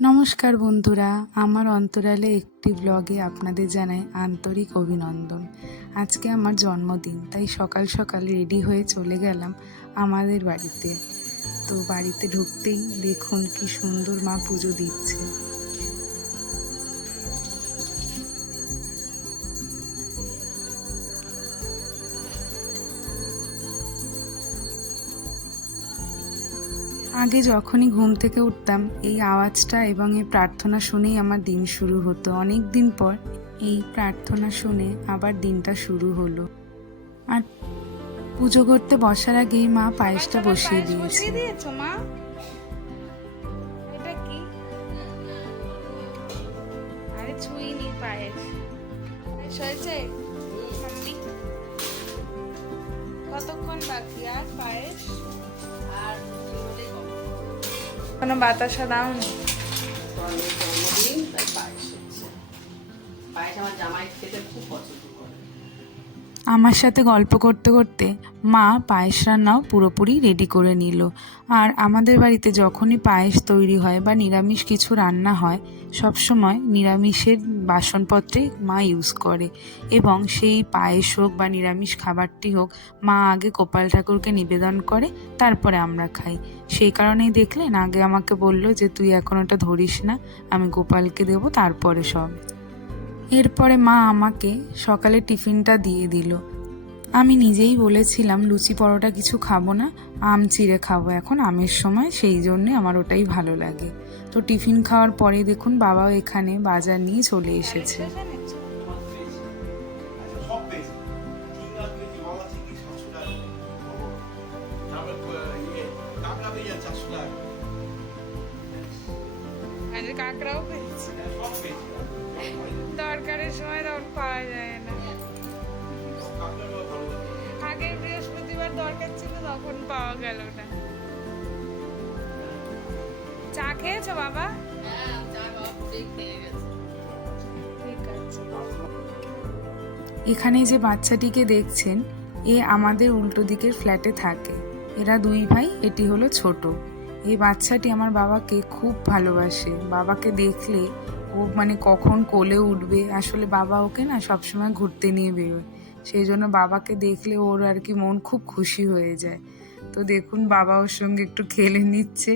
নমস্কার বন্ধুরা, আমার অন্তরালে একটি ব্লগে আপনাদের জানাই আন্তরিক অভিনন্দন। আজকে আমার জন্মদিন, তাই সকাল সকাল রেডি হয়ে চলে গেলাম আমাদের বাড়িতে। তো বাড়িতে ঢুকতেই দেখুন কি সুন্দর মা পুজো দিচ্ছে। আগে যখনই ঘুম থেকে উঠতাম এই আওয়াজটা এবং এই প্রার্থনা শুনেই আমার দিন শুরু হতো। অনেক দিন পর এই প্রার্থনা শুনে আবার দিনটা শুরু হলো। আর পুজো করতে বসার আগেই মা পায়েসটা বসিয়ে দিয়েছে। মা এটা কি? আরে ছুঁইনি পায়েস। পায়েস হয়েছে মাম্মি? কতক্ষণ বাকি আর পায়েস? আর কোনো বাতাসা দাওনি? জন্মদিন তাই পায়েস হচ্ছে। পায়েস আমার জামাই খেতে খুব পছন্দ করে। আমার সাথে গল্প করতে করতে মা পায়েস রান্নাও পুরোপুরি রেডি করে নিল। আর আমাদের বাড়িতে যখনই পায়েস তৈরি হয় বা নিরামিষ কিছু রান্না হয়, সবসময় নিরামিষের বাসনপত্রেই মা ইউজ করে। এবং সেই পায়েস হোক বা নিরামিষ খাবারটি হোক, মা আগে গোপাল ঠাকুরকে নিবেদন করে, তারপরে আমরা খাই। সেই কারণেই দেখলেন আগে আমাকে বললো যে তুই এখন ওটা ধরিস না, আমি গোপালকে দেবো তারপরে সব। এরপরে মা আমাকে সকালে টিফিনটা দিয়ে দিল। আমি নিজেই বলেছিলাম লুচি পরোটা কিছু খাবো না, আম চিড়ে খাবো, এখন আমের সময়, সেই জন্যে আমার ওটাই ভালো লাগে। তো টিফিন খাওয়ার পরে দেখুন বাবাও এখানে বাজার নিয়ে চলে এসেছে। কাঁকড়াও পেয়েছি, দরকারের সময় তখন পাওয়া যায় না। আগের বৃহস্পতিবার দরকার ছিল, তখন পাওয়া গেল না। চা খেয়েছো বাবা? ঠিক আছে। এখানে যে বাচ্চাটিকে দেখছেন, এ আমাদের উল্টো দিকের ফ্ল্যাটে থাকে। এরা দুই ভাই, এটি হলো ছোট। এই বাচ্চাটি আমার বাবাকে খুব ভালোবাসে। বাবাকে দেখলে ও কখন কোলে উঠবে। আসলে বাবা ওকে না সবসময় ঘুরতে নিয়ে বেরোয়, সেই জন্য বাবাকে দেখলে ওর আর কি মন খুব খুশি হয়ে যায়। তো দেখুন বাবা ওর সঙ্গে একটু খেলে নিচ্ছে।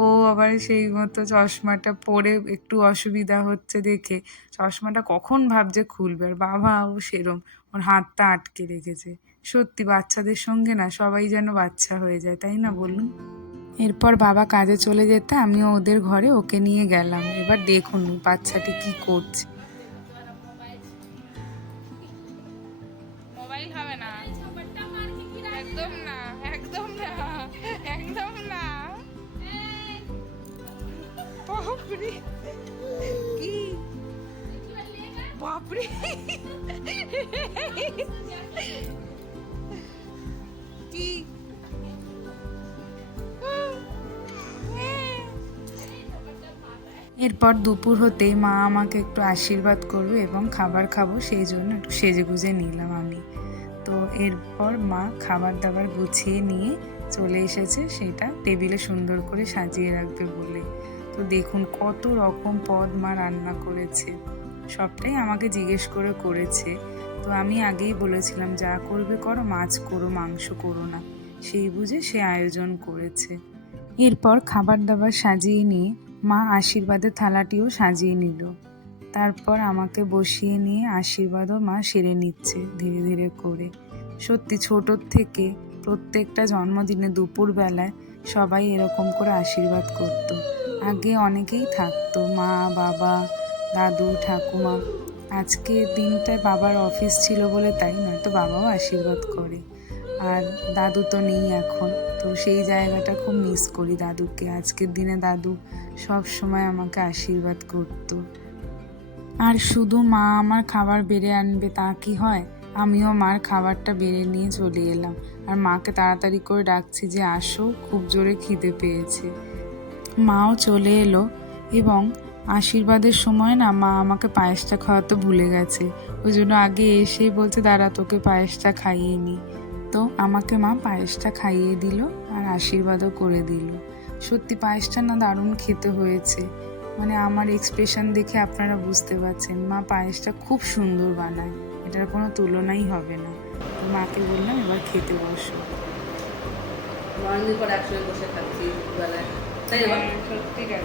ও আবার সেই মতো চশমাটা পরে একটু অসুবিধা হচ্ছে দেখে চশমাটা কখন ভাবছে খুলবে, আর বাবাও সেরম ওর হাতটা আটকে রেখেছে। সত্যি বাচ্চাদের সঙ্গে না সবাই যেন বাচ্চা হয়ে যায়, তাই না বলুন? এরপর বাবা কাজে চলে যেতে আমিও ওদের ঘরে ওকে নিয়ে গেলাম। এবার দেখুন বাচ্চাটি কি করছে। মোবাইল হবে না, একদম না, একদম না, একদম না। বাপরে কি, বাপরে কি এরপর দুপুর হতেই মা আমাকে একটু আশীর্বাদ করবে এবং খাবার খাবো, সেই জন্য একটু সেজে গুজে নিলাম আমি। তো এরপর মা খাবার দাবার গুছিয়ে নিয়ে চলে এসেছে, সেটা টেবিলে সুন্দর করে সাজিয়ে রাখবে বলে। তো দেখুন কত রকম পদ মা রান্না করেছে, সবটাই আমাকে জিজ্ঞেস করে করেছে। তো আমি আগেই বলেছিলাম যা করবে করো, মাছ করো মাংস করো না, সেই বুঝে সে আয়োজন করেছে। এরপর খাবার দাবার সাজিয়ে নিয়ে মা আশীর্বাদের থালাটিও সাজিয়ে নিল। তারপর আমাকে বসিয়ে নিয়ে আশীর্বাদও মা সেরে নিচ্ছে ধীরে ধীরে করে। সত্যি ছোটোর থেকে প্রত্যেকটা জন্মদিনে দুপুরবেলায় সবাই এরকম করে আশীর্বাদ করত। আগে অনেকেই থাকতো, মা বাবা দাদু ঠাকুমা। আজকে দিনটায় বাবার অফিস ছিল বলে তাই, নয়তো বাবাও আশীর্বাদ করে। আর দাদু তো নেই এখন, তো সেই জায়গাটা খুব মিস করি দাদুকে। আজকের দিনে দাদু সব সময় আমাকে আশীর্বাদ করতো। আর শুধু মা আমার খাবার বেড়ে আনবে তা কি হয়, আমিও মার খাবারটা বেড়ে নিয়ে চলে এলাম। আর মাকে তাড়াতাড়ি করে ডাকছি যে আসো, খুব জোরে খিদে পেয়েছে। মাও চলে এলো এবং আশীর্বাদের সময় না মা আমাকে পায়েসটা খাওয়াতে ভুলে গেছে। ওই জন্য আগে এসেই বলছে দাঁড়া তোকে পায়েসটা খাইয়ে নি। তো আমাকে মা পায়েসটা খাইয়ে দিল আর আশীর্বাদও করে দিল। সত্যি পায়েসটা না দারুণ খেতে হয়েছে। মানে আমার এক্সপ্রেশন দেখে আপনারা বুঝতে পারছেন মা পায়েসটা খুব সুন্দর বানায়, এটার কোনো তুলনাই হবে না। তো মাকে বললাম এবার খেতে বসো। অনেকদিন পর একসঙ্গে বসে খাচ্ছি দুপুরবেলায়, তাই না? সত্যিকার।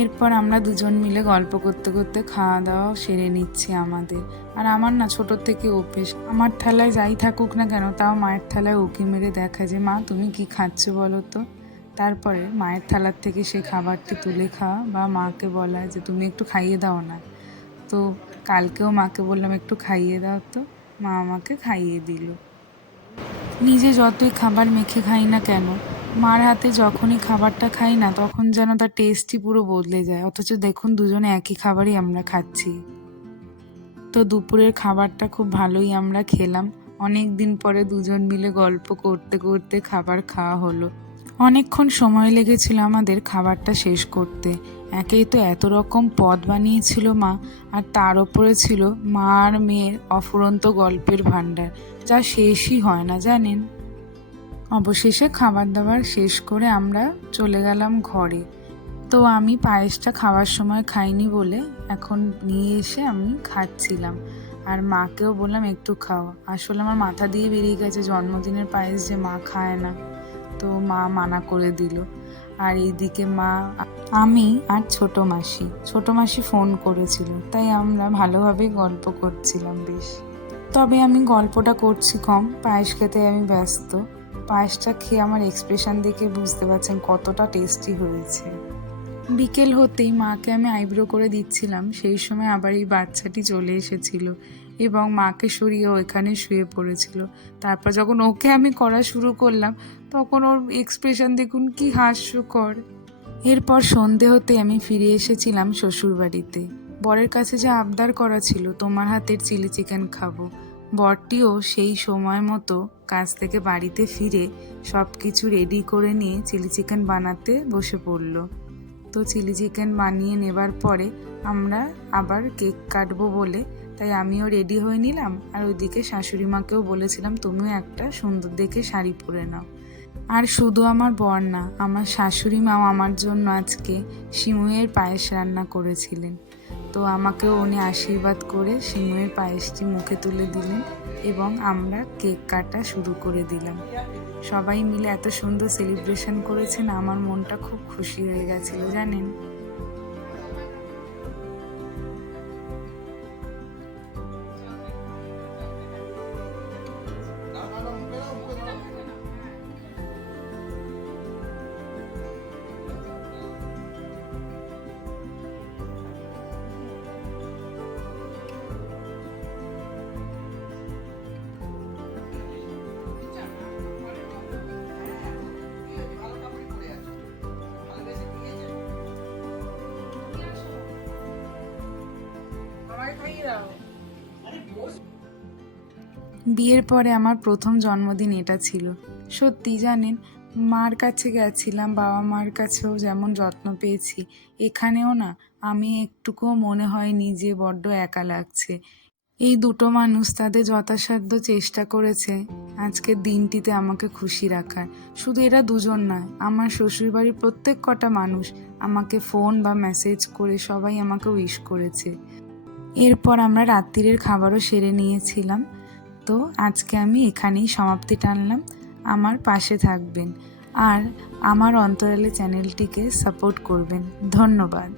এরপর আমরা দুজন মিলে গল্প করতে করতে খাওয়া দাওয়া সেরে নিচ্ছি আমাদের। আর আমার না ছোটোর থেকে অভ্যেস, আমার থালায় যাই থাকুক না কেন তাও মায়ের থালায় উঁকি মেরে দেখা যে মা তুমি কি খাচ্ছ বলো তো। তারপরে মায়ের থালার থেকে সে খাবারটি তুলে খাওয়া বা মাকে বলা যে তুমি একটু খাইয়ে দাও না। তো কালকেও মাকে বললাম একটু খাইয়ে দাও, তো মা আমাকে খাইয়ে দিল। নিজে যতই খাবার মেখে খাই না কেন, মার হাতে যখনই খাবারটা খাই না তখন যেন তার টেস্টই পুরো বদলে যায়। অথচ দেখুন দুজনে একই খাবারই আমরা খাচ্ছি। তো দুপুরের খাবারটা খুব ভালোই আমরা খেলাম। অনেক দিন পরে দুজন মিলে গল্প করতে করতে খাবার খাওয়া হলো। অনেকক্ষণ সময় লেগেছিল আমাদের খাবারটা শেষ করতে। একেই তো এত রকম পদ বানিয়েছিল মা, আর তার ওপরে ছিল মা আর মেয়ের অফুরন্ত গল্পের ভাণ্ডার, যা শেষই হয় না জানেন। অবশেষে খাবার দাবার শেষ করে আমরা চলে গেলাম ঘরে। তো আমি পায়েসটা খাওয়ার সময় খাইনি বলে এখন নিয়ে এসে আমি খাচ্ছিলাম, আর মাকেও বললাম একটু খাও। আসলে আমার মাথা দিয়ে বেরিয়ে গেছে জন্মদিনের পায়েস যে মা খায় না, তো মা মানা করে দিল। আর এইদিকে মা, আমি আর ছোট মাসি ফোন করেছিল, তাই আমরা ভালোভাবেই গল্প করছিলাম বেশ। তবে আমি গল্পটা করছি কম, পায়েস খেতে আমি ব্যস্ত। পায়েসটা খেয়ে আমার এক্সপ্রেশন দেখে বুঝতে পারছেন কতটা টেস্টি হয়েছে। বিকেল হতেই মাকে আমি আইব্রো করে দিচ্ছিলাম, সেই সময় আবার এই বাচ্চাটি চলে এসেছিল এবং মাকে সরিয়ে ওইখানে শুয়ে পড়েছিল। তারপর যখন ওকে আমি করা শুরু করলাম তখন ওর এক্সপ্রেশন দেখুন কি হাস্যকর। এরপর সন্ধে হতে আমি ফিরে এসেছিলাম শ্বশুরবাড়িতে। বরের কাছে যে আবদার করা ছিল তোমার হাতের চিলি চিকেন খাবো, বরটিও সেই সময় মতো কাজ থেকে বাড়িতে ফিরে সব কিছু রেডি করে নিয়ে চিলি চিকেন বানাতে বসে পড়লো। তো চিলি চিকেন বানিয়ে নেবার পরে আমরা আবার কেক কাটবো বলে তাই আমিও রেডি হয়ে নিলাম, আর ওইদিকে শাশুড়ি মাকেও বলেছিলাম তুমিও একটা সুন্দর দেখে শাড়ি পরে নাও। আর শুধু আমার বর না, আমার শাশুড়ি মাও আমার জন্য আজকে সিমুইয়ের পায়েস রান্না করেছিলেন। তো আমাকেও উনি আশীর্বাদ করে সিমুইয়ের পায়েসটি মুখে তুলে দিলেন এবং আমরা কেক কাটা শুরু করে দিলাম। সবাই মিলে এত সুন্দর সেলিব্রেশন করেছেন, আমার মনটা খুব খুশি হয়ে গেছিল জানেন। বিয়ের পরে আমার প্রথম জন্মদিন এটা ছিল। সত্যি জানেন, মার কাছে গেছিলাম, বাবা মার কাছেও যেমন যত্ন পেয়েছি, এখানেও না আমি একটুকুও মনে হয়নি যে বড্ড একা লাগছে। এই দুটো মানুষ তাদের যথাসাধ্য চেষ্টা করেছে আজকের দিনটিতে আমাকে খুশি রাখার। শুধু এরা দুজন নয়, আমার শ্বশুরবাড়ির প্রত্যেক কটা মানুষ আমাকে ফোন বা মেসেজ করে সবাই আমাকে উইশ করেছে। এরপর আমরা রাত্রিরের খাবারও সেরে নিয়েছিলাম। তো আজকে আমি এখানেই সমাপ্তি টানলাম। আমার পাশে থাকবেন আর আমার অন্তরালে চ্যানেলটিকে সাপোর্ট করবেন। ধন্যবাদ।